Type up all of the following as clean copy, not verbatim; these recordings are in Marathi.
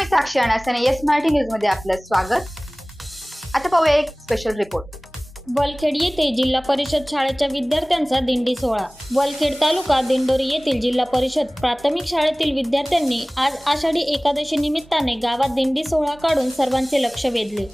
मी साक्षी अनासने येस मराठी न्यूज मध्ये आपलं स्वागत। आता पाहूया एक स्पेशल रिपोर्ट। वलखेड येथे जिल्हा परिषद शाळेच्या विद्यार्थ्यांचा दिंडी सोहळा। वलखेड तालुका दिंडोरी येथील जिल्हा परिषद प्राथमिक शाळेतील विद्यार्थ्यांनी आज आषाढी एकादशी निमित्ताने गावात दिंडी सोहळा काढून सर्वांचे लक्ष वेधले।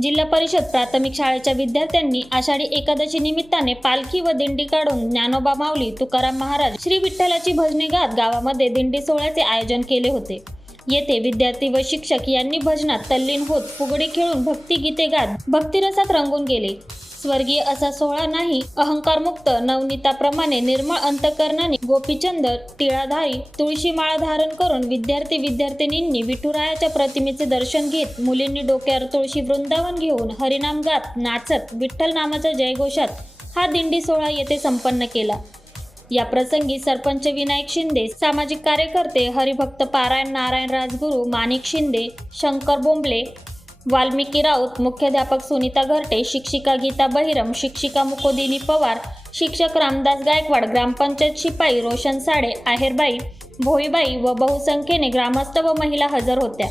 जिल्हा परिषद प्राथमिक शाळेच्या विद्यार्थ्यांनी आषाढी एकादशी निमित्ताने पालखी व दिंडी काढून ज्ञानोबा माऊली, तुकाराम महाराज, श्री विठ्ठलाची भजने गात गावामध्ये दिंडी सोहळ्याचे आयोजन केले होते। येथे विद्यार्थी व शिक्षक यांनी भजनात तल्लीन होत फुगडी खेळून भक्तिगीते गात भक्तिरसात रंगून गेले। स्वर्गीय असा सोहळा नाही, अहंकारमुक्त नवनीताप्रमाणे निर्मळ अंतकरणाने गोपीचंद टिळाधारी तुळशी माळा धारण करून विद्यार्थी विद्यार्थिनींनी विठुरायाच्या प्रतिमेचे दर्शन घेत, मुलींनी डोक्यावर तुळशी वृंदावन घेऊन हरिनाम गात नाचत विठ्ठल नामाच्या जयघोषात हा दिंडी सोहळा येथे संपन्न केला। या प्रसंगी सरपंच विनायक शिंदे, सामाजिक कार्यकर्ते हरिभक्त पारायण नारायण राजगुरू, माणिक शिंदे, शंकर बोंबले, वाल्मिकी राऊत, मुख्याध्यापक सुनीता घरटे, शिक्षिका गीता बहिरम, शिक्षिका मुकोदिनी पवार, शिक्षक रामदास गायकवाड, ग्रामपंचायत शिपाई रोशन साडे, आहेरबाई, भोईबाई व बहुसंख्येने ग्रामस्थ व महिला हजर होत्या।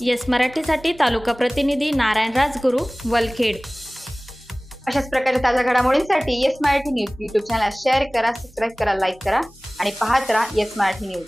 येस मराठीसाठी तालुका प्रतिनिधी नारायण राजगुरू, वलखेड. अशाच प्रकारच्या ताज्या घडामोडींसाठी Yes Marathi news YouTube channel share करा, सबस्क्राईब करा, लाईक करा आणि पाहत राहा येस मराठी न्यूज.